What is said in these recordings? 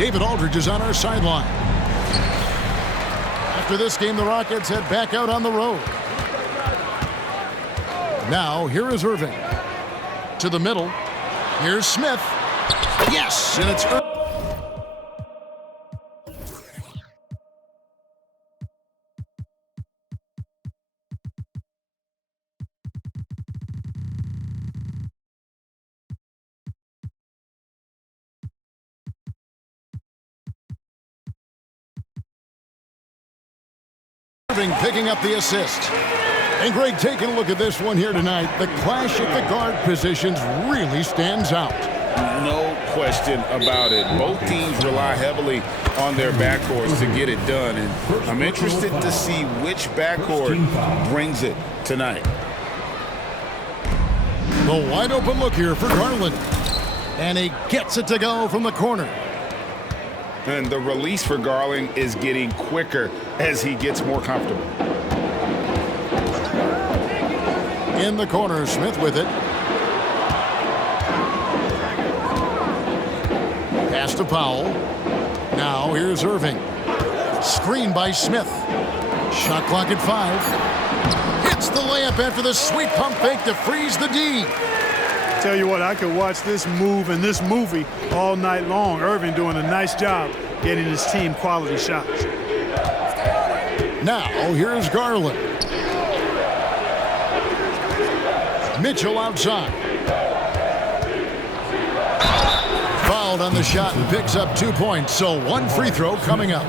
David Aldridge is on our sideline. After this game, the Rockets head back out on the road. Now, here is Irving. To the middle. Here's Smith. Yes, and it's Irving picking up the assist. And Greg, taking a look at this one here tonight, the clash at the guard positions really stands out. No question about it. Both teams rely heavily on their backcourts to get it done, and I'm interested to see which backcourt brings it tonight. The wide open look here for Garland. And he gets it to go from the corner. And the release for Garland is getting quicker as he gets more comfortable. In the corner, Smith with it. Pass to Powell. Now here's Irving. Screen by Smith. Shot clock at 5. Hits the layup after the sweet pump fake to freeze the D. Tell you what, I could watch this move and this movie all night long. Irving doing a nice job getting his team quality shots. Now here's Garland. Mitchell outside. Fouled on the shot and picks up 2 points. So one free throw coming up.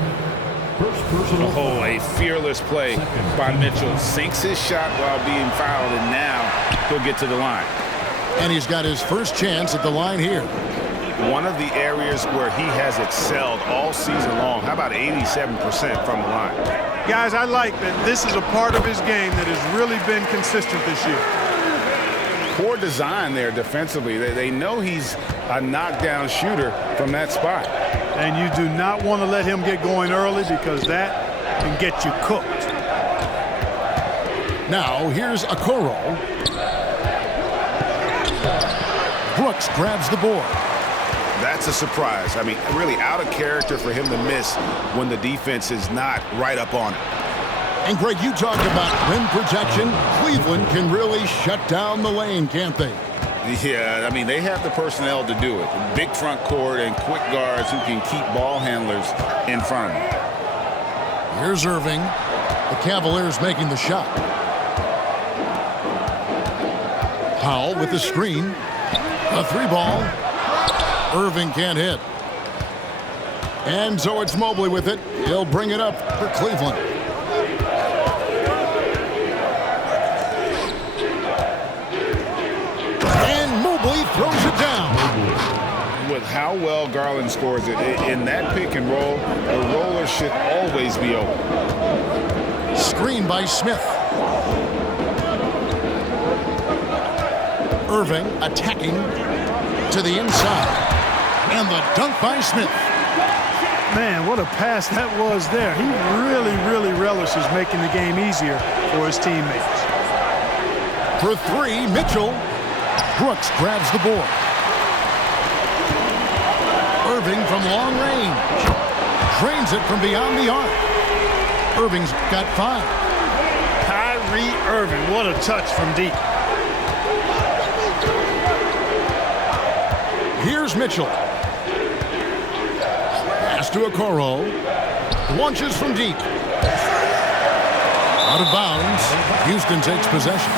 Oh, a fearless play by Mitchell. Sinks his shot while being fouled, and now he'll get to the line. And he's got his first chance at the line here. One of the areas where he has excelled all season long. How about 87% from the line? Guys, I like that this is a part of his game that has really been consistent this year. Poor design there defensively. They know he's a knockdown shooter from that spot. And you do not want to let him get going early because that can get you cooked. Now here's Okoro. Brooks grabs the board. That's a surprise. I mean, really out of character for him to miss when the defense is not right up on it. And Greg, you talked about rim protection. Cleveland can really shut down the lane, can't they? Yeah, I mean, they have the personnel to do it. Big front court and quick guards who can keep ball handlers in front of them. Here's Irving. The Cavaliers making the shot. Powell with the screen. A 3-ball. Irving can't hit. And so it's Mobley with it. He'll bring it up for Cleveland. And Mobley throws it down. With how well Garland scores it, in that pick and roll, the roller should always be open. Screen by Smith. Irving attacking to the inside. And the dunk by Smith. Man, what a pass that was there. He really relishes making the game easier for his teammates. For 3, Mitchell. Brooks grabs the board. Irving from long range. Drains it from beyond the arc. Irving's got 5. Kyrie Irving, what a touch from deep. Here's Mitchell. Pass to Okoro. Launches from deep. Out of bounds. Houston takes possession.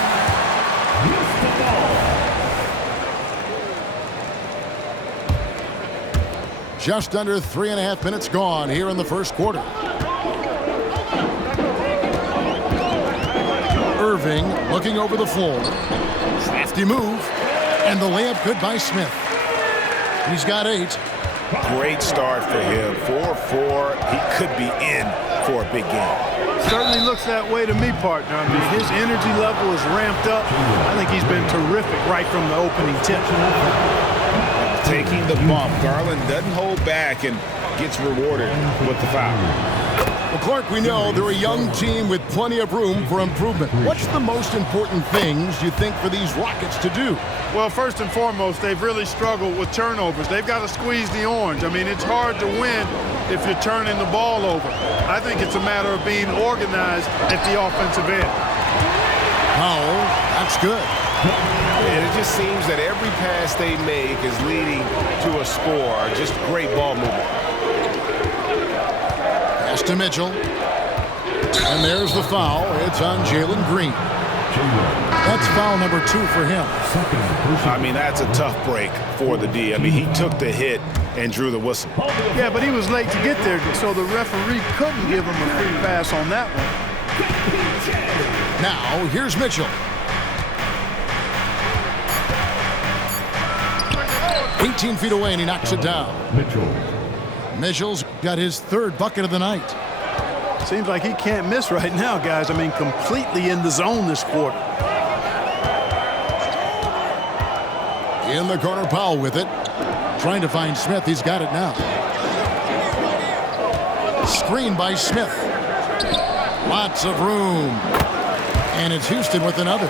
Just under 3.5 minutes gone here in the first quarter. Irving looking over the floor. Crafty move. And the layup good by Smith. He's got 8. Great start for him. 4-4. He could be in for a big game. Certainly looks that way to me, partner. I mean, his energy level is ramped up. I think he's been terrific right from the opening tip. Taking the bump. Garland doesn't hold back and gets rewarded with the foul. Well, Clark, we know they're a young team with plenty of room for improvement. What's the most important things you think for these Rockets to do? Well, first and foremost, they've really struggled with turnovers. They've got to squeeze the orange. I mean, it's hard to win if you're turning the ball over. I think it's a matter of being organized at the offensive end. Powell, that's good. And it just seems that every pass they make is leading to a score. Just great ball movement. Pass to Mitchell. And there's the foul. It's on Jalen Green. That's foul number 2 for him. I mean, that's a tough break for the D. I mean, he took the hit and drew the whistle. Yeah, but he was late to get there, so the referee couldn't give him a free pass on that one. Now, here's Mitchell. 18 feet away, and he knocks it down. Mitchell's got his 3rd bucket of the night. Seems like he can't miss right now, guys. I mean, completely in the zone this quarter. In the corner, Powell with it. Trying to find Smith. He's got it now. Screen by Smith. Lots of room. And it's Houston with another.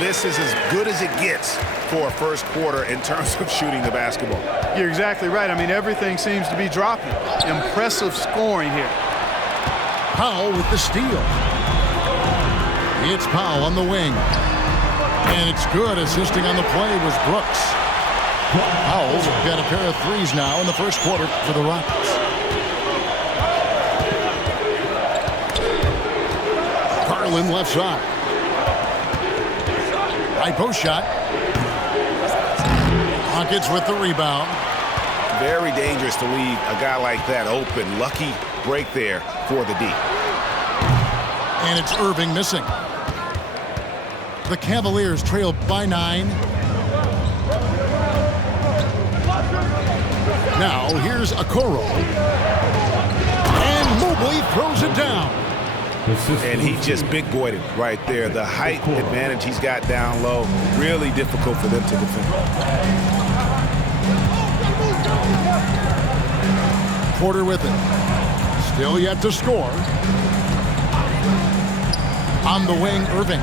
This is as good as it gets for a first quarter in terms of shooting the basketball. You're exactly right. I mean, everything seems to be dropping. Impressive scoring here. Powell with the steal. It's Powell on the wing. And it's good. Assisting on the play was Brooks. Powell's got a pair of threes now in the first quarter for the Rockets. Garland left side. High post shot. Rockets with the rebound. Very dangerous to leave a guy like that open. Lucky break there for the D. And it's Irving missing. The Cavaliers trail by 9. Now here's Okoro. And Mobley throws it down. And he just big-boyed it right there. The height advantage he's got down low, really difficult for them to defend. Porter with it. Still yet to score. On the wing, Irving.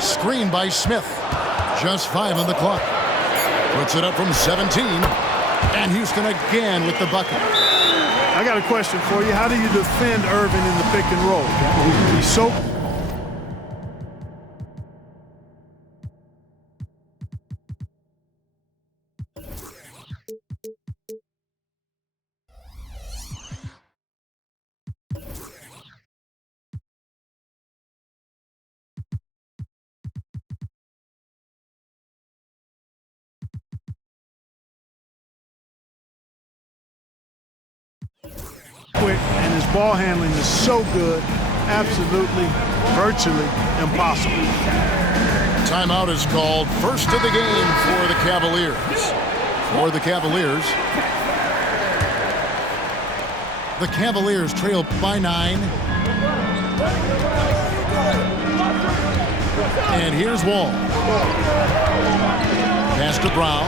Screen by Smith. Just 5 on the clock. Puts it up from 17. And Houston again with the bucket. I got a question for you. How do you defend Irving in the pick and roll? He's so... quick, and his ball handling is so good, absolutely, virtually impossible. Timeout is called. First of the game for the Cavaliers. The Cavaliers trail by 9. And here's Wall. Pass to Brown.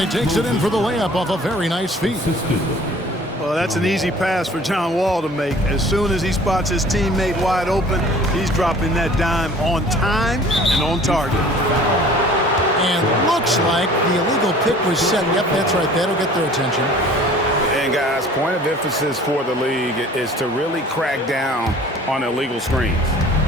And he takes it in for the layup off a very nice feed. Well, that's an easy pass for John Wall to make. As soon as he spots his teammate wide open, he's dropping that dime on time and on target. And looks like the illegal pick was set. Yep, that's right. That'll get their attention. And, guys, point of emphasis for the league is to really crack down on illegal screens.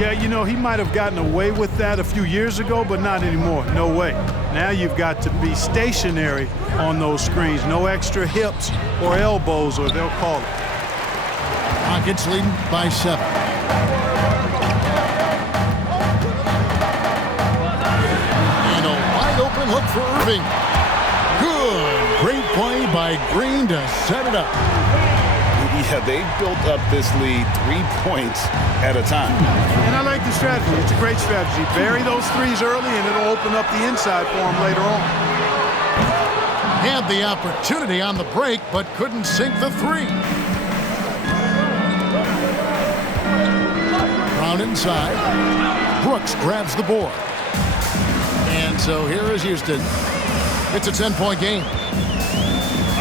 Yeah, you know, he might have gotten away with that a few years ago, but not anymore. No way. Now you've got to be stationary on those screens. No extra hips or elbows, or they'll call it. Rockets leading by 7. And a wide open look for Irving. Good. Great play by Green to set it up. Yeah, they built up this lead 3 points at a time. And I like the strategy. It's a great strategy. Bury those threes early, and it'll open up the inside for them later on. Had the opportunity on the break, but couldn't sink the 3. Brown inside. Brooks grabs the board. And so here is Houston. It's a 10-point game.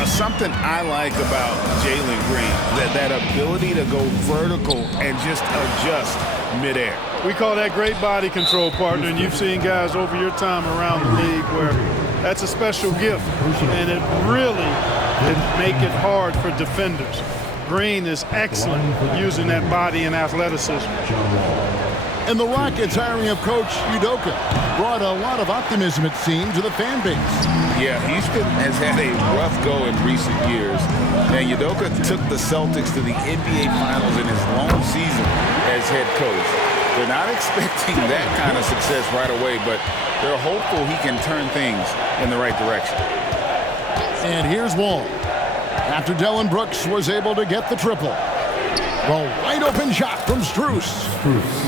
Something I like about Jalen Green, that ability to go vertical and just adjust midair. We call that great body control, partner, and you've seen guys over your time around the league where that's a special gift, and it really can make it hard for defenders. Green is excellent using that body and athleticism. And the Rockets hiring of Coach Udoka brought a lot of optimism, it seemed, to the fan base. Yeah, Houston has had a rough go in recent years, and Udoka took the Celtics to the NBA Finals in his lone season as head coach. They're not expecting that kind of success right away, but they're hopeful he can turn things in the right direction. And here's Wall. After Dillon Brooks was able to get the triple. The wide open shot from Strus.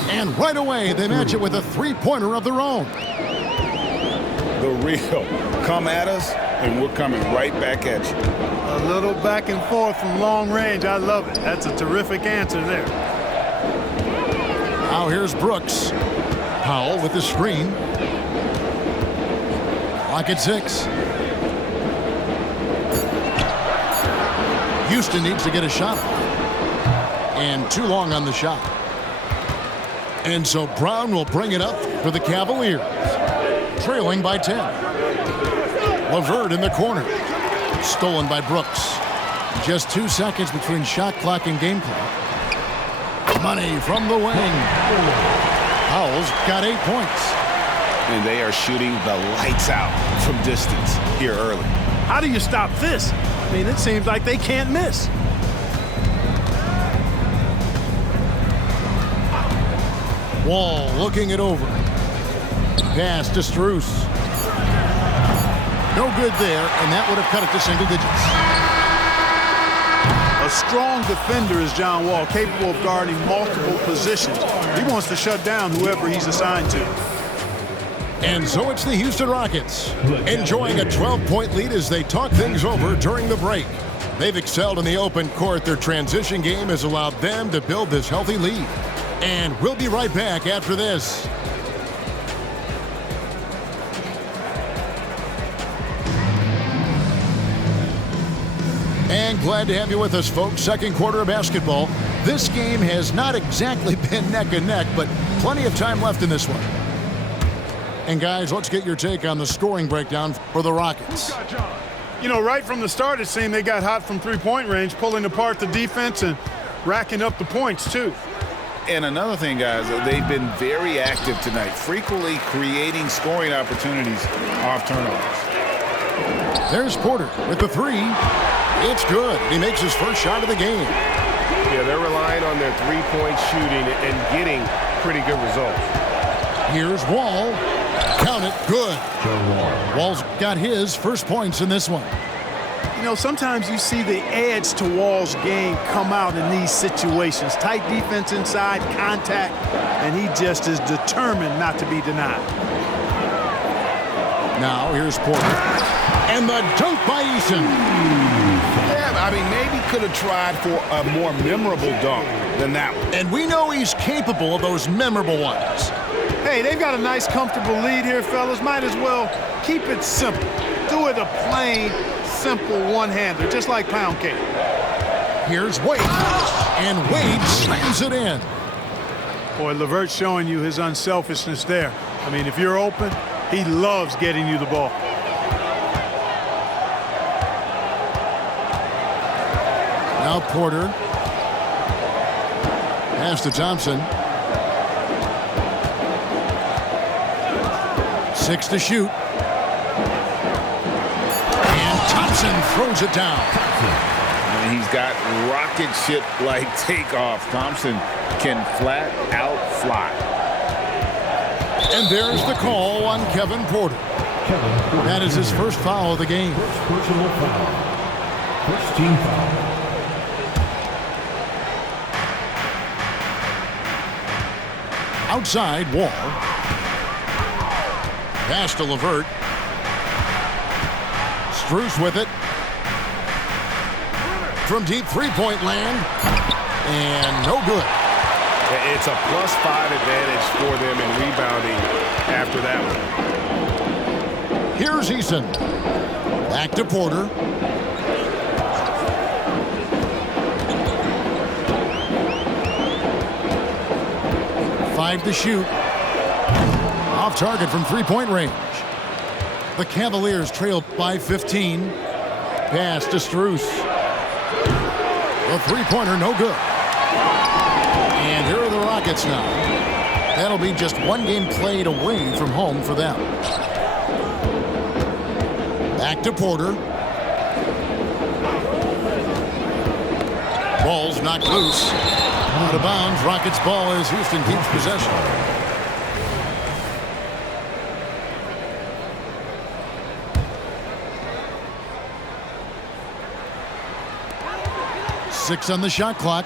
And right away, they match it with a three-pointer of their own. The real. Come at us, and we're coming right back at you. A little back and forth from long range. I love it. That's a terrific answer there. Now here's Brooks. Powell with the screen. Clock at 6. Houston needs to get a shot off. And too long on the shot. And so Brown will bring it up for the Cavaliers. Trailing by 10. LeVert in the corner. Stolen by Brooks. Just 2 seconds between shot clock and game clock. Money from the wing. Powell's got 8 points. And they are shooting the lights out from distance here early. How do you stop this? I mean, it seems like they can't miss. Wall looking it over. Pass to Strus. No good there, and that would have cut it to single digits. A strong defender is John Wall, capable of guarding multiple positions. He wants to shut down whoever he's assigned to. And so it's the Houston Rockets, enjoying a 12-point lead as they talk things over during the break. They've excelled in the open court. Their transition game has allowed them to build this healthy lead. And we'll be right back after this. And glad to have you with us, folks. Second quarter of basketball. This game has not exactly been neck and neck, but plenty of time left in this one. And guys, let's get your take on the scoring breakdown for the Rockets. You know, right from the start, it seemed they got hot from three-point range, pulling apart the defense and racking up the points, too. And another thing, guys, they've been very active tonight, frequently creating scoring opportunities off turnovers. There's Porter with the three. It's good. He makes his first shot of the game. Yeah, they're relying on their three-point shooting and getting pretty good results. Here's Wall. Count it. Good. Wall's got his first points in this one. You know, sometimes you see the edge to Wall's game come out in these situations. Tight defense inside, contact, and he just is determined not to be denied. Now here's Porter. And the dunk by Eason. Yeah, I mean, maybe could have tried for a more memorable dunk than that one. And we know he's capable of those memorable ones. Hey, they've got a nice, comfortable lead here, fellas. Might as well keep it simple. Do it a plain, simple one-hander, just like pound cake. Here's Wade. And Wade slams it in. Boy, LeVert's showing you his unselfishness there. I mean, if you're open, he loves getting you the ball. Now Porter. Pass to Thompson. 6 to shoot. And Thompson throws it down. And he's got rocket ship-like takeoff. Thompson can flat out fly. And there's the call on Kevin Porter. That is his first foul of the game. First personal foul. First team foul. Outside, Wall. Pass to LeVert. Strus with it. From deep three-point land. And no good. It's a +5 advantage for them in rebounding after that one. Here's Eason. Back to Porter. 5 to shoot. Off target from three-point range. The Cavaliers trailed by 15. Pass to Strus. The three-pointer, no good. And here are the Rockets now. That'll be just one game played away from home for them. Back to Porter. Ball's knocked loose. Out of bounds. Rockets ball as Houston keeps possession. Six on the shot clock.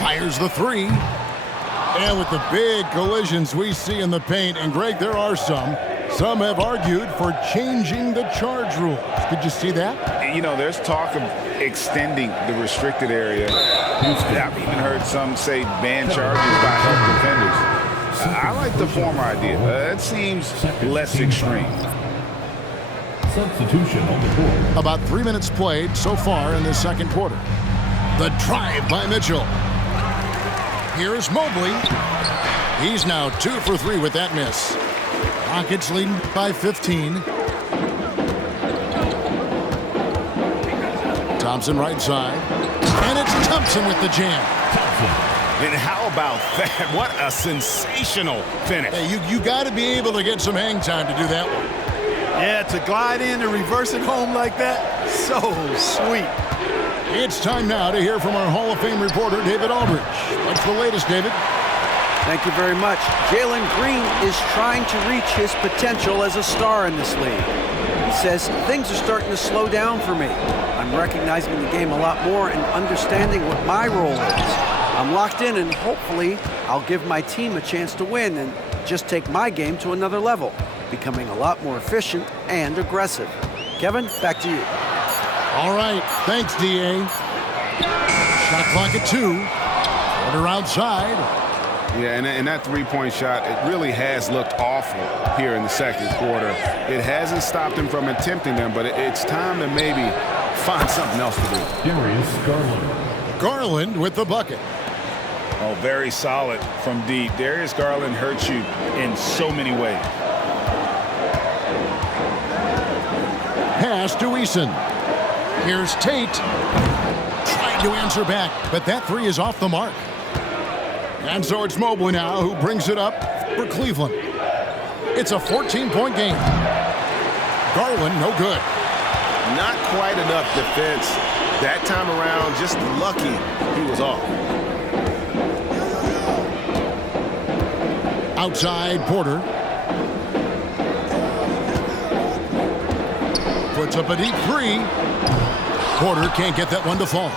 Fires the three. And with the big collisions we see in the paint, and Greg, there are some have argued for changing the charge rules. Did you see that? You know, there's talk of extending the restricted area. I've even heard some say ban charges by help defenders. I like the former idea. It seems less extreme. Substitution on the board. About 3 minutes played so far in the second quarter. The drive by Mitchell. Here's Mobley. He's now 2 for 3 with that miss. Rockets leading by 15. Thompson right side. And it's Thompson with the jam. And how about that? What a sensational finish. Hey, you got to be able to get some hang time to do that one. Yeah, to glide in and reverse it home like that, so sweet. It's time now to hear from our Hall of Fame reporter, David Aldridge. What's the latest, David? Thank you very much. Jalen Green is trying to reach his potential as a star in this league. He says, things are starting to slow down for me. I'm recognizing the game a lot more and understanding what my role is. I'm locked in, and hopefully I'll give my team a chance to win and just take my game to another level, becoming a lot more efficient and aggressive. Kevin, back to you. All right. Thanks, D.A. Shot clock at 2. Porter outside. Yeah, and that three-point shot, it really has looked awful here in the second quarter. It hasn't stopped him from attempting them, but it's time to maybe find something else to do. Darius Garland. Garland with the bucket. Oh, very solid from deep. Darius Garland hurts you in so many ways. Pass to Eason. Here's Tate. Trying to answer back, but that three is off the mark. And so it's Mobley now who brings it up for Cleveland. It's a 14-point game. Garland, no good. Not quite enough defense. That time around, just lucky he was off. Outside, Porter. Puts up a deep three. Porter can't get that one to fall.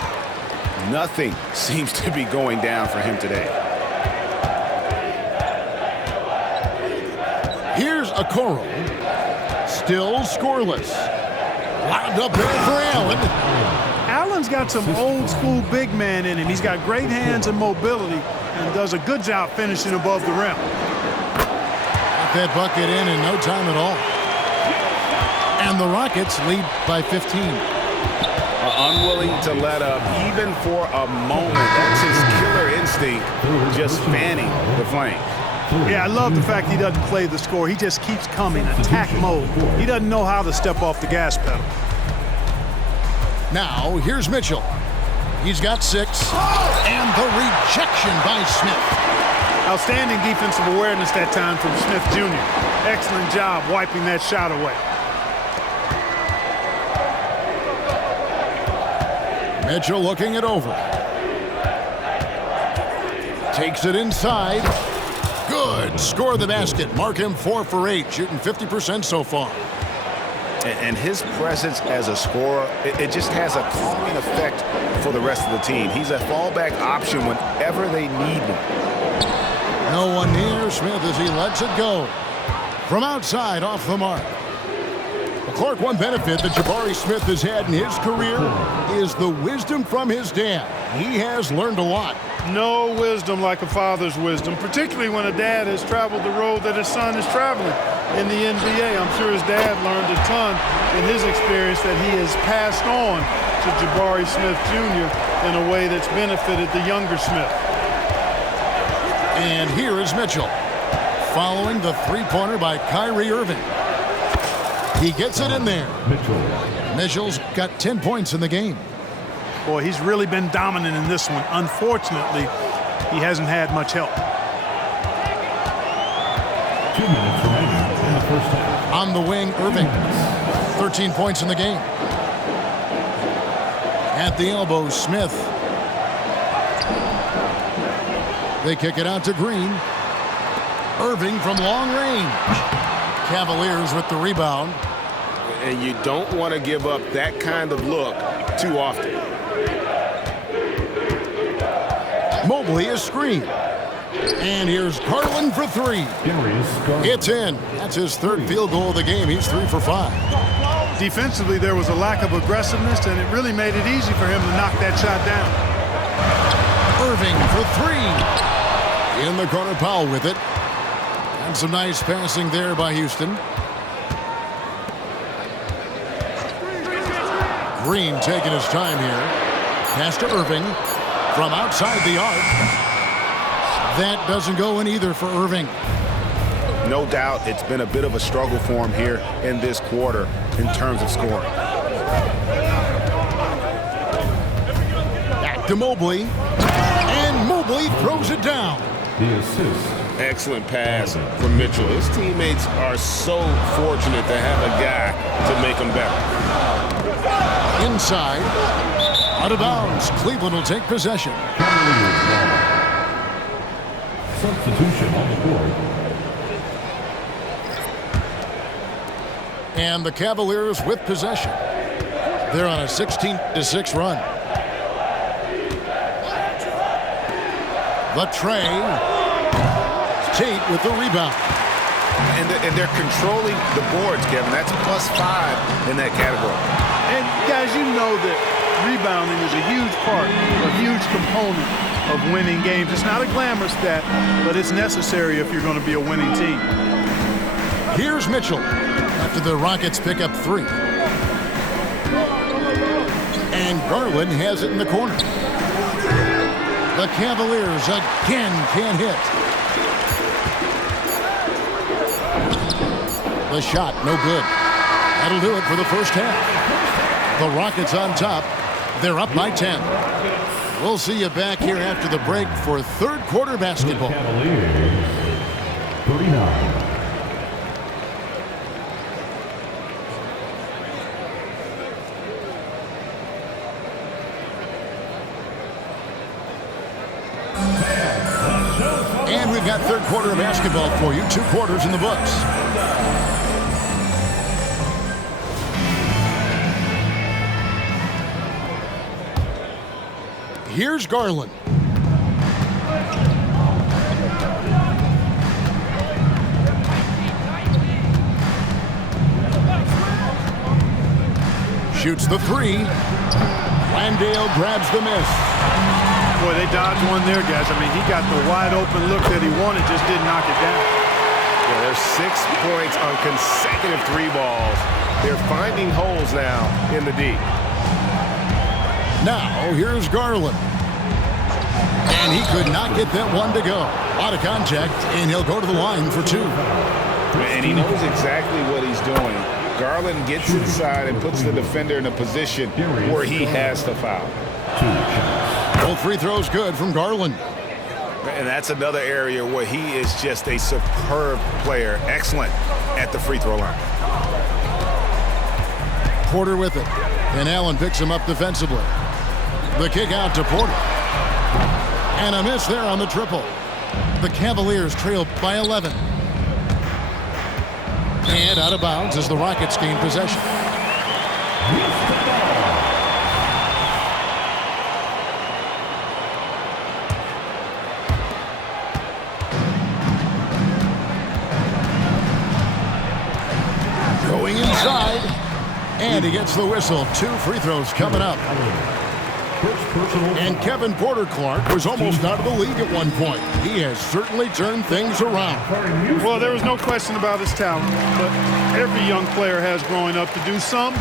Nothing seems to be going down for him today. Here's Okoro. Still scoreless. Lobbed up there for Allen. Allen's got some old school big man in him. He's got great hands and mobility and does a good job finishing above the rim. Got that bucket in no time at all. And the Rockets lead by 15. Unwilling to let up even for a moment. That's his killer instinct, just fanning the flame. Yeah, I love the fact he doesn't play the score. He just keeps coming, attack mode. He doesn't know how to step off the gas pedal. Now, here's Mitchell. He's got 6. And the rejection by Smith. Outstanding defensive awareness that time from Smith Jr. Excellent job wiping that shot away. Mitchell looking it over. Takes it inside. Good. Score the basket. Mark him 4 for 8, shooting 50% so far. And his presence as a scorer, it just has a calming effect for the rest of the team. He's a fallback option whenever they need one. No one near Smith as he lets it go. From outside, off the mark. Clark, one benefit that Jabari Smith has had in his career is the wisdom from his dad. He has learned a lot. No wisdom like a father's wisdom, particularly when a dad has traveled the road that his son is traveling in the NBA. I'm sure his dad learned a ton in his experience that he has passed on to Jabari Smith Jr. in a way that's benefited the younger Smith. And here is Mitchell, following the three-pointer by Kyrie Irving. He gets it in there. Mitchell's got 10 points in the game. Boy, he's really been dominant in this one. Unfortunately, he hasn't had much help. 2 minutes remaining in the first half. On the wing, Irving, 13 points in the game. At the elbow, Smith. They kick it out to Green. Irving from long range. Cavaliers with the rebound. And you don't want to give up that kind of look too often. Mobley is screened. And here's Garland for three. It's in. That's his third field goal of the game. He's 3 for 5. Defensively, there was a lack of aggressiveness, and it really made it easy for him to knock that shot down. Irving for three. In the corner, Powell with it. And some nice passing there by Houston. Green taking his time here. Pass to Irving from outside the arc. That doesn't go in either for Irving. No doubt it's been a bit of a struggle for him here in this quarter in terms of scoring. Back to Mobley. And Mobley throws it down. The assist. Excellent pass from Mitchell. His teammates are so fortunate to have a guy to make them better. Inside. Out of bounds. Cleveland will take possession. Substitution on the board. And the Cavaliers with possession. They're on a 16-6 run. The tray. Tate with the rebound. And they're controlling the boards, Kevin. That's +5 in that category. And guys, you know that rebounding is a huge part, a huge component of winning games. It's not a glamour stat, but it's necessary if you're going to be a winning team. Here's Mitchell after the Rockets pick up 3. And Garland has it in the corner. The Cavaliers again can't hit. The shot, no good. That'll do it for the first half. The Rockets on top. They're up by 10. We'll see you back here after the break for third quarter basketball. Cavaliers, 39. And we've got third quarter of basketball for you. 2 quarters in the books. Here's Garland. Shoots the 3. Landale grabs the miss. Boy, they dodged one there, guys. I mean, he got the wide open look that he wanted, just didn't knock it down. Yeah, there's 6 points on consecutive 3 balls. They're finding holes now in the D. Now, here's Garland. And he could not get that one to go. Out of contact, and he'll go to the line for 2. And he knows exactly what he's doing. Garland gets inside and puts the defender in a position where he has to foul. Both free throws good from Garland. And that's another area where he is just a superb player. Excellent at the free throw line. Porter with it. And Allen picks him up defensively. The kick out to Porter. And a miss there on the triple. The Cavaliers trail by 11. And out of bounds as the Rockets gain possession. Going inside. And he gets the whistle. 2 free throws coming up. And Kevin Porter Clark was almost out of the league at one point. He has certainly turned things around. Well, there was no question about his talent, but every young player has growing up to do some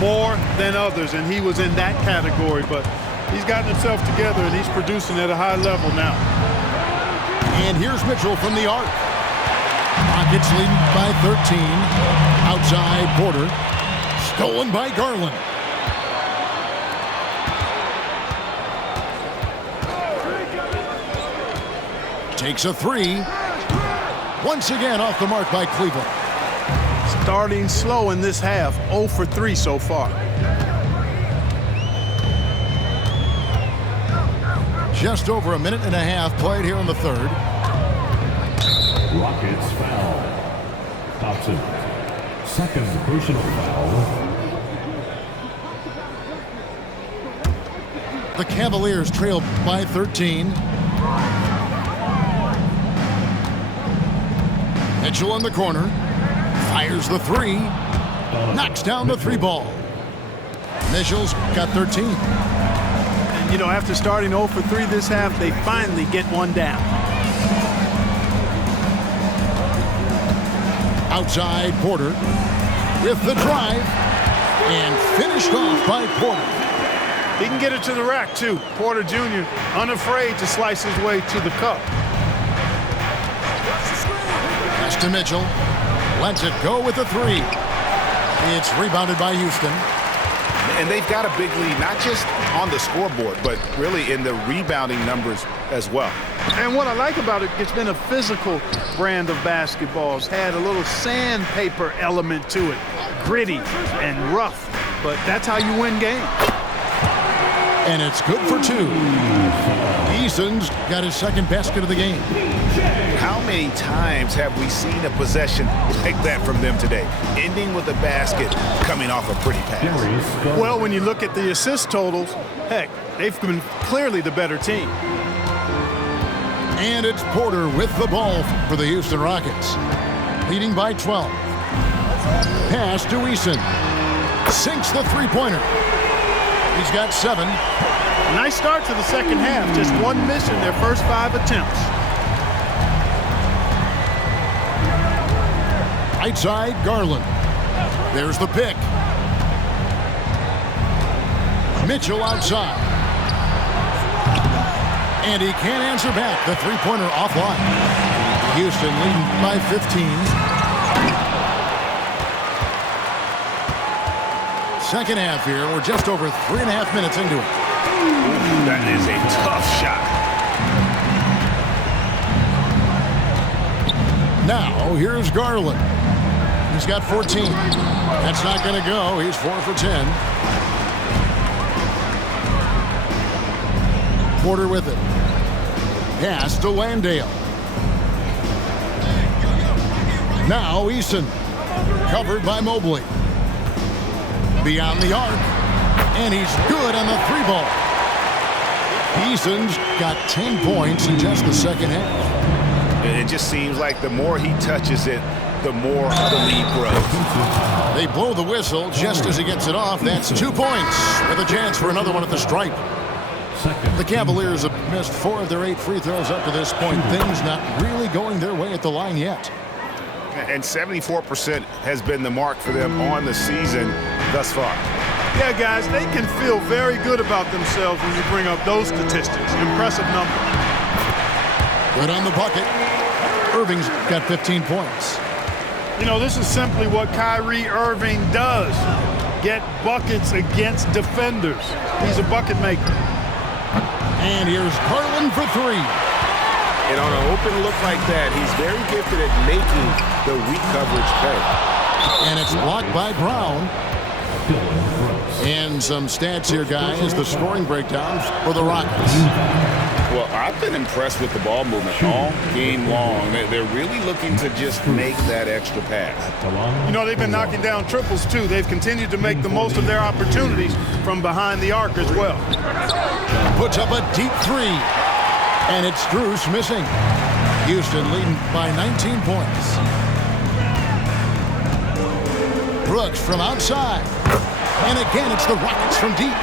more than others, and he was in that category. But he's gotten himself together, and he's producing at a high level now. And here's Mitchell from the arc. Rockets leading by 13. Outside Porter. Stolen by Garland. Takes a three. Once again off the mark by Cleveland. Starting slow in this half, 0 for 3 so far. Just over a minute and a half played here in the third. Rockets foul. Thompson. Second personal foul. The Cavaliers trail by 13. Mitchell in the corner. Fires the three. Knocks down the three ball. Mitchell's got 13. And, you know, after starting 0 for 3 this half, they finally get one down. Outside Porter with the drive. And finished off by Porter. He can get it to the rack, too. Porter Jr. unafraid to slice his way to the cup. Pass to Mitchell. Lets it go with the three. It's rebounded by Houston. And they've got a big lead, not just on the scoreboard, but really in the rebounding numbers as well. And what I like about it, it's been a physical brand of basketball. It's had a little sandpaper element to it. Gritty and rough, but that's how you win games. And it's good for two. Eason's got his second basket of the game. How many times have we seen a possession like that from them today, ending with a basket coming off a pretty pass? Well, when you look at the assist totals, heck, they've been clearly the better team. And it's Porter with the ball for the Houston Rockets, leading by 12. Pass to Eason. Sinks the three-pointer. He's got 7. Nice start to the second half. Just one miss in their first 5 attempts. Right side, Garland. There's the pick. Mitchell outside. And he can't answer back. The three-pointer offline. Houston leading by 15. Second half here. We're just over 3.5 minutes into it. That is a tough shot. Now, here's Garland. He's got 14. That's not going to go. He's 4 for 10. Porter with it. Pass to Landale. Now, Eason. Covered by Mobley. Beyond the arc. And he's good on the three ball. Eason's got 10 points in just the second half. It just seems like the more he touches it, the more the lead grows. They blow the whistle just as he gets it off. That's 2 points with a chance for another one at the stripe. The Cavaliers have missed 4 of their 8 free throws up to this point. Things not really going their way at the line yet. And 74% has been the mark for them on the season thus far. Yeah, guys, they can feel very good about themselves when you bring up those statistics. Impressive number. Good on the bucket. Irving's got 15 points. You know, this is simply what Kyrie Irving does. Get buckets against defenders. He's a bucket maker. And here's Garland for 3. And on an open look like that, he's very gifted at making the weak coverage pay. And it's blocked by Brown. And some stats here, guys. The scoring breakdown for the Rockets. Well, I've been impressed with the ball movement all game long. They're really looking to just make that extra pass. You know, they've been knocking down triples, too. They've continued to make the most of their opportunities from behind the arc as well. Puts up a deep 3. And it's Strus missing. Houston leading by 19 points. Brooks from outside. And again, it's the Rockets from deep.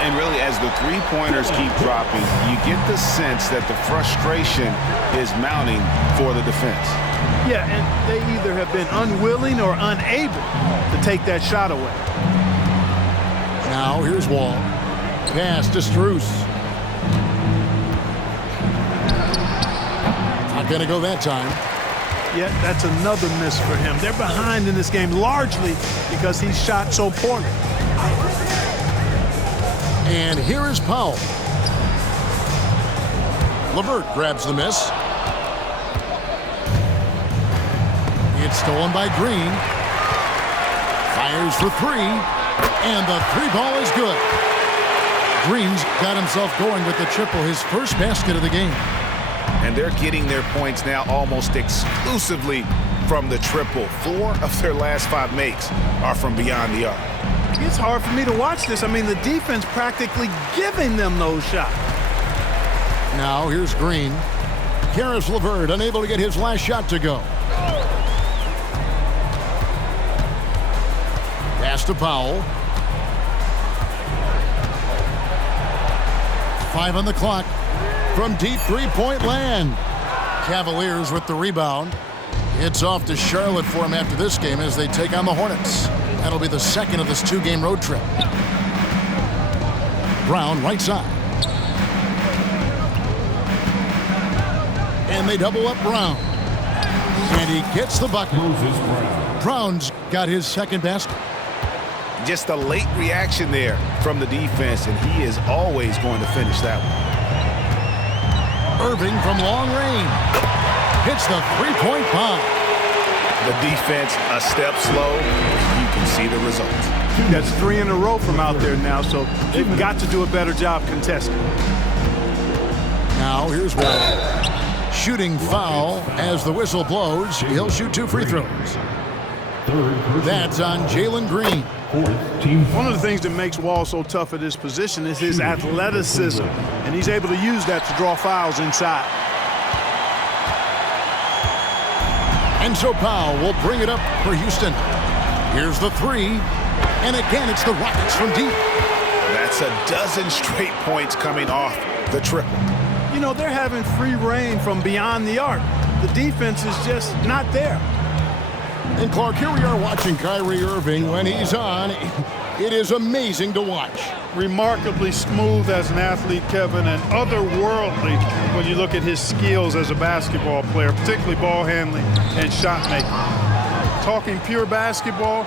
And really, as the three-pointers keep dropping, you get the sense that the frustration is mounting for the defense. Yeah, and they either have been unwilling or unable to take that shot away. Now, here's Wall. Pass to Strus. going to go that time. Yet that's another miss for him. They're behind in this game largely because he shot so poorly. And here is Powell. LeVert grabs the miss. It's stolen by Green. Fires for three. And the three ball is good. Green's got himself going with the triple, his first basket of the game. And they're getting their points now almost exclusively from the triple. 4 of their last 5 makes are from beyond the arc. It's hard for me to watch this. I mean, the defense practically giving them those shots. Now here's Green. Karis LeVert unable to get his last shot to go. Pass to Powell. 5 on the clock. From deep three-point land. Cavaliers with the rebound. It's off to Charlotte for him after this game as they take on the Hornets. That'll be the second of this 2-game road trip. Brown right side. And they double up Brown. And he gets the bucket. Brown's got his second basket. Just a late reaction there from the defense, and he is always going to finish that one. Irving from long range. Hits the three-point bomb. The defense a step slow. You can see the results. That's 3 in a row from out there now, so they've got to do a better job contesting. Now here's Wall. Shooting foul as the whistle blows. He'll shoot 2 free throws. That's on Jalen Green. One of the things that makes Wall so tough at this position is his athleticism, and he's able to use that to draw fouls inside. And so Powell will bring it up for Houston. Here's the 3. And again, it's the Rockets from deep. That's a dozen straight points coming off the triple. You know, they're having free reign from beyond the arc. The defense is just not there. And Clark, here we are watching Kyrie Irving. When he's on, it is amazing to watch. Remarkably smooth as an athlete, Kevin, and otherworldly when you look at his skills as a basketball player, particularly ball handling and shot making. Talking pure basketball,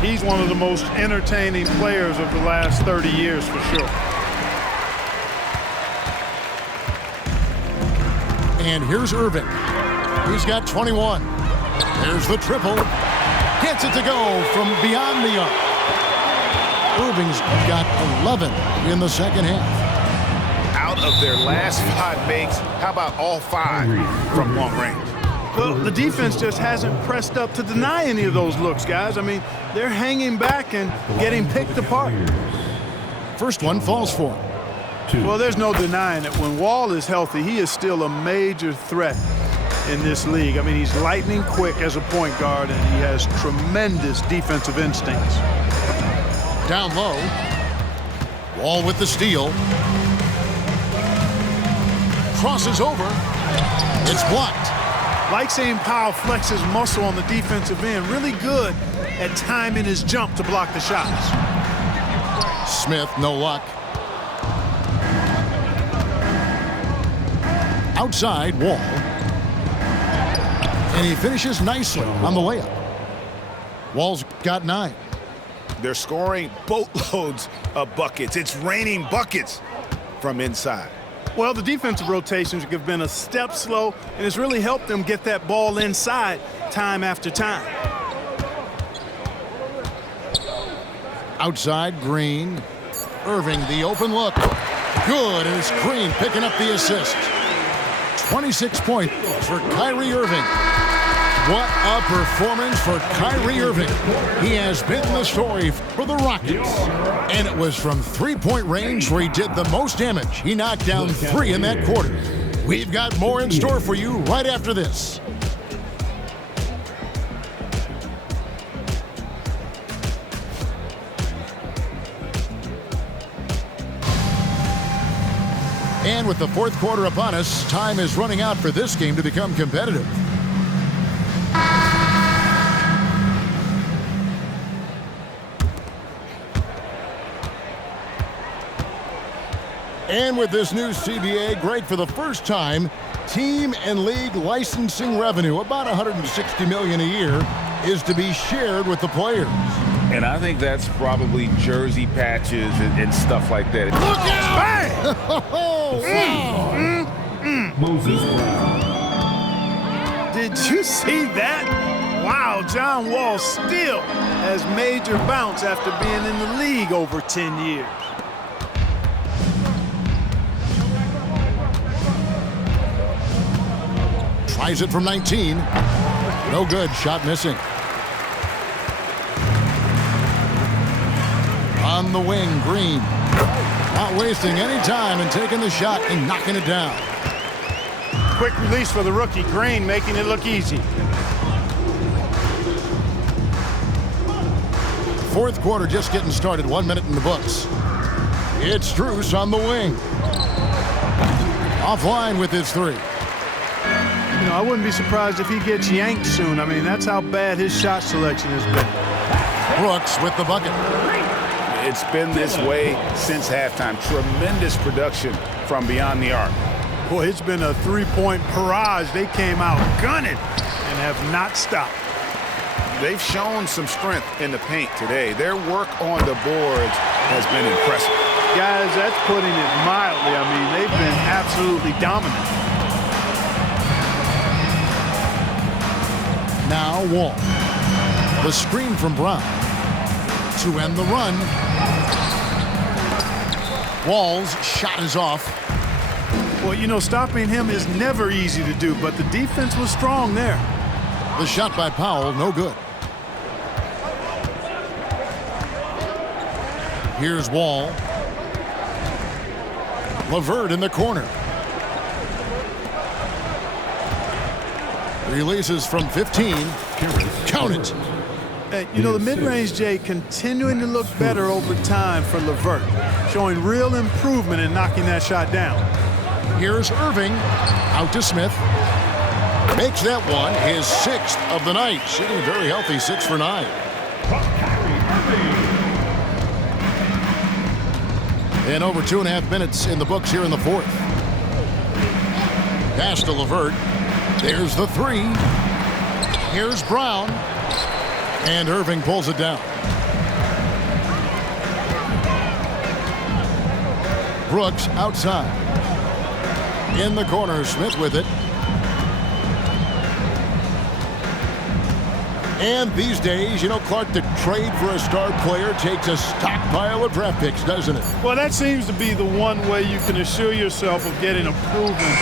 he's one of the most entertaining players of the last 30 years for sure. And here's Irving. He's got 21. There's the triple. Gets it to go from beyond the arc. Irving's got 11 in the second half. Out of their last 5 makes, how about all 5 from long range? Well, the defense just hasn't pressed up to deny any of those looks, guys. I mean, they're hanging back and getting picked apart. First one falls for him. Well, there's no denying it. When Wall is healthy, he is still a major threat in this league. I mean, he's lightning quick as a point guard, and he has tremendous defensive instincts. Down low. Wall with the steal. Crosses over. It's blocked. Like seeing Powell flex his muscle on the defensive end. Really good at timing his jump to block the shots. Smith, no luck. Outside, Wall. And he finishes nicely on the layup. Wall's got 9. They're scoring boatloads of buckets. It's raining buckets from inside. Well, the defensive rotations have been a step slow, and it's really helped them get that ball inside time after time. Outside, Green. Irving, the open look. Good, and it's Green picking up the assist. 26 points for Kyrie Irving. What a performance for Kyrie Irving. He has been the story for the Rockets. And it was from three-point range where he did the most damage. He knocked down 3 in that quarter. We've got more in store for you right after this. And with the fourth quarter upon us, time is running out for this game to become competitive. And with this new CBA, Greg, for the first time, team and league licensing revenue, about $160 million a year, is to be shared with the players. And I think that's probably jersey patches and stuff like that. Look out! Oh, wow. Moses Brown. Did you see that? Wow, John Wall still has major bounce after being in the league over 10 years. Tries it from 19. No good. Shot missing. On the wing, Green. Not wasting any time and taking the shot and knocking it down. Quick release for the rookie, Green, making it look easy. Fourth quarter just getting started. 1 minute in the books. It's Strus on the wing. Offline with his three. You know, I wouldn't be surprised if he gets yanked soon. I mean, that's how bad his shot selection has been. Brooks with the bucket. It's been this way since halftime. Tremendous production from beyond the arc. Boy, it's been a three-point barrage. They came out gunning and have not stopped. They've shown some strength in the paint today. Their work on the boards has been impressive. Guys, that's putting it mildly. I mean, they've been absolutely dominant. Now Wall. The screen from Brown. To end the run. Wall's shot is off. Well, you know, stopping him is never easy to do, but the defense was strong there. The shot by Powell, no good. Here's Wall. LeVert in the corner. Releases from 15. Count it. You know, the mid-range, Jay, continuing to look better over time for LeVert, showing real improvement in knocking that shot down. Here's Irving. Out to Smith. Makes that one his sixth of the night. Shooting a very healthy 6 for 9. And over 2.5 minutes in the books here in the fourth. Pass to LeVert. There's the three. Here's Brown. And Irving pulls it down. Brooks outside. In the corner, Smith with it. And these days, you know, Clark, the trade for a star player takes a stockpile of draft picks, doesn't it? Well, that seems to be the one way you can assure yourself of getting a proven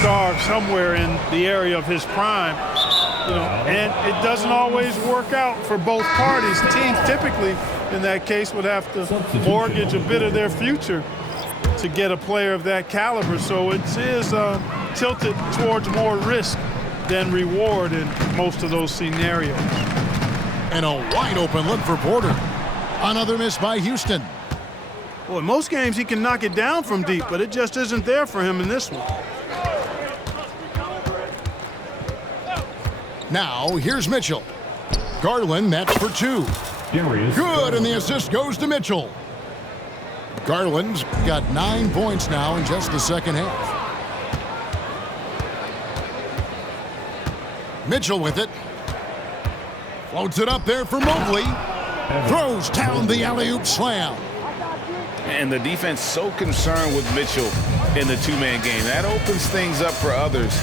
star somewhere in the area of his prime. You know, and it doesn't always work out for both parties. Teams typically, in that case, would have to mortgage a bit of their future to get a player of that caliber. So it is tilted towards more risk than reward in most of those scenarios. And a wide open look for Porter. Another miss by Houston. Well, in most games he can knock it down from deep, but it just isn't there for him in this one. Now, here's Mitchell. Garland, that's for 2. Good, and the assist goes to Mitchell. Garland's got 9 points now in just the second half. Mitchell with it. Floats it up there for Mobley. Throws down the alley-oop slam. And the defense so concerned with Mitchell in the two-man game. That opens things up for others.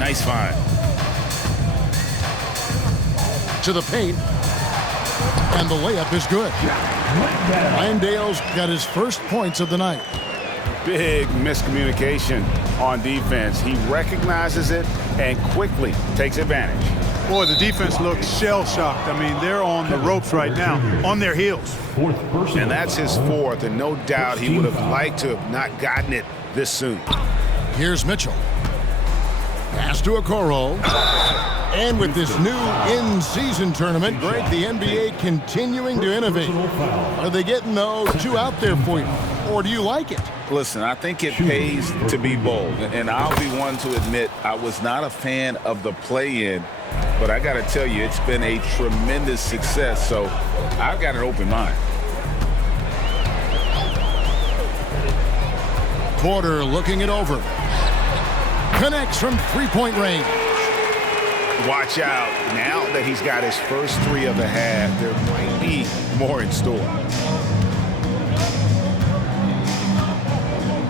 Nice find. To the paint. And the layup is good. Landale's got his first points of the night. Big miscommunication on defense. He recognizes it and quickly takes advantage. Boy, the defense looks shell-shocked. I mean, they're on the ropes right now, on their heels. And that's his fourth, and no doubt he would have liked to have not gotten it this soon. Here's Mitchell. Pass to Okoro. And with this new in-season tournament, Greg, the NBA continuing to innovate. Are they getting those two out there for you, or do you like it? Listen, I think it pays to be bold, and I'll be one to admit I was not a fan of the play-in, but I got to tell you, it's been a tremendous success, so I've got an open mind. Porter looking it over. Connects from three-point range. Watch out. Now that he's got his first three of the half, there might be more in store.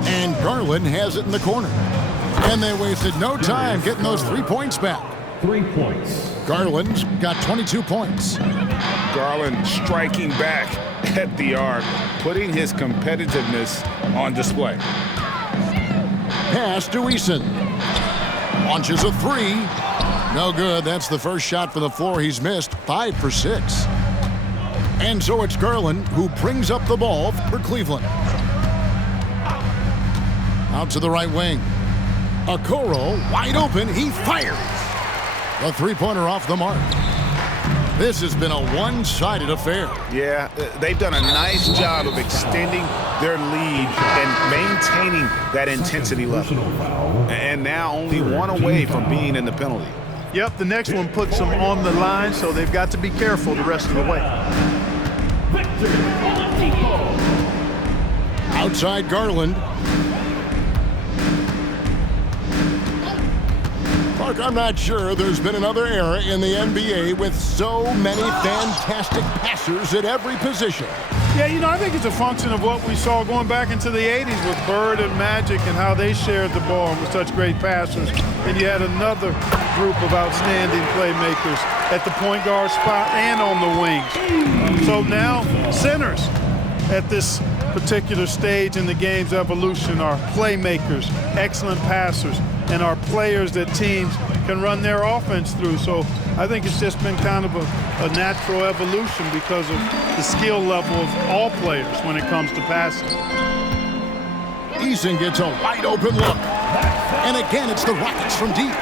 And Garland has it in the corner. And they wasted no time getting those 3 points back. 3 points. Garland's got 22 points. Garland striking back at the arc, putting his competitiveness on display. Pass to Eason. Launches a three. No good. That's the first shot from the floor he's missed. 5 for 6. And so it's Garland who brings up the ball for Cleveland. Out to the right wing. Okoro wide open. He fires. The three-pointer off the mark. This has been a one-sided affair. Yeah, they've done a nice job of extending their lead and maintaining that intensity level. And now only one away from being in the penalty. Yep, the next one puts them on the line, so they've got to be careful the rest of the way. Outside Garland. Mark, I'm not sure there's been another era in the NBA with so many fantastic passers at every position. Yeah, you know, I think it's a function of what we saw going back into the 80s with Bird and Magic and how they shared the ball and were such great passers. And you had another group of outstanding playmakers at the point guard spot and on the wings. So now centers at this particular stage in the game's evolution are playmakers, excellent passers, and are players that teams can run their offense through. So I think it's just been kind of a natural evolution because of the skill level of all players when it comes to passing. Eason gets a wide open look. And again, it's the Rockets from deep.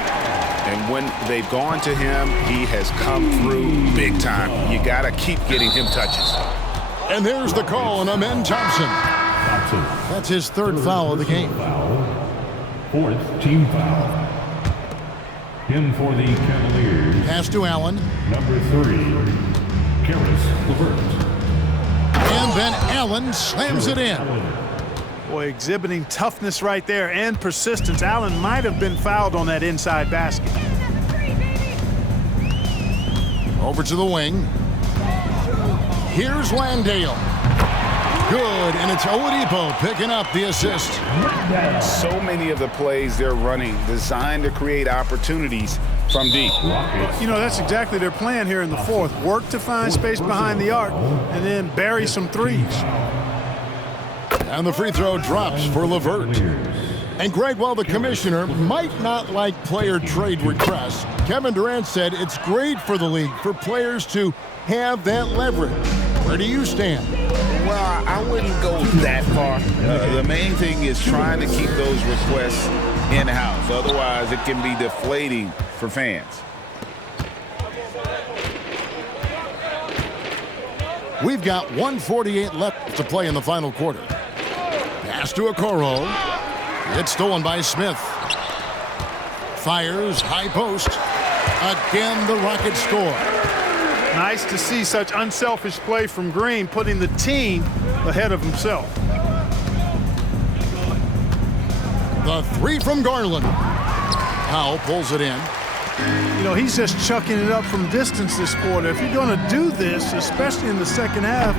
And when they've gone to him, he has come through big time. You got to keep getting him touches. And there's the call on Amen Thompson. That's his third foul of the game. Fourth team foul. In for the Cavaliers. Pass to Allen. Number 3, Karis LeVert. And then Allen slams it in. Boy, exhibiting toughness right there and persistence. Allen might have been fouled on that inside basket. Over to the wing. Here's Landale. Good, and it's Oladipo picking up the assist. So many of the plays they're running designed to create opportunities from deep. You know, that's exactly their plan here in the fourth. Work to find space behind the arc and then bury some threes. And the free throw drops for LeVert. And Greg, while the commissioner might not like player trade requests, Kevin Durant said it's great for the league for players to have that leverage. Where do you stand? Well, I wouldn't go that far. The main thing is trying to keep those requests in-house. Otherwise, it can be deflating for fans. We've got 1:48 left to play in the final quarter. Pass to Okoro. It's stolen by Smith. Fires, high post. Again, the Rockets score. Nice to see such unselfish play from Green, putting the team ahead of himself. The three from Garland. Howe pulls it in. You know, he's just chucking it up from distance this quarter. If you're going to do this, especially in the second half,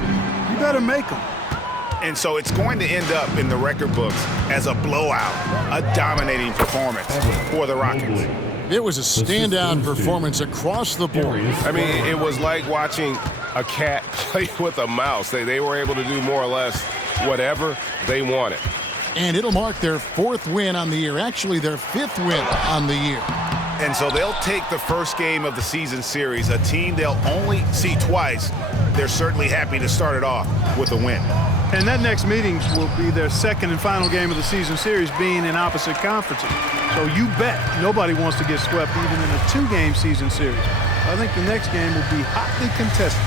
you better make them. And so it's going to end up in the record books as a blowout, a dominating performance for the Rockets. It was a standout performance across the board. I mean, it was like watching a cat play with a mouse. They were able to do more or less whatever they wanted. And it'll mark their fourth win on the year. Actually, their fifth win on the year. And so they'll take the first game of the season series, a team they'll only see twice. They're certainly happy to start it off with a win. And that next meeting will be their second and final game of the season series, being in opposite conferences. So you bet nobody wants to get swept even in a two-game season series. I think the next game will be hotly contested.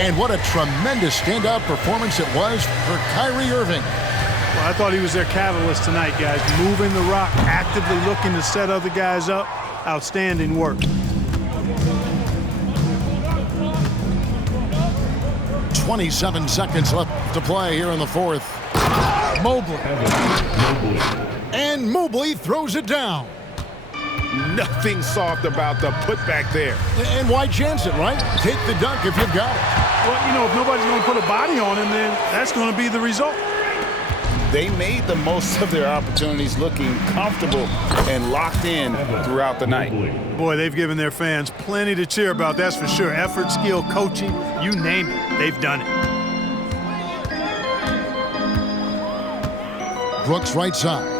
And what a tremendous standout performance it was for Kyrie Irving. Well, I thought he was their catalyst tonight, guys. Moving the rock, actively looking to set other guys up. Outstanding work. 27 seconds left to play here in the fourth. Mobley. And Mobley throws it down. Nothing soft about the putback there. And why chance it, right? Take the dunk if you've got it. Well, you know, if nobody's going to put a body on him, then that's going to be the result. They made the most of their opportunities, looking comfortable and locked in throughout the night. Boy, they've given their fans plenty to cheer about, that's for sure. Effort, skill, coaching, you name it, they've done it. Brooks right side.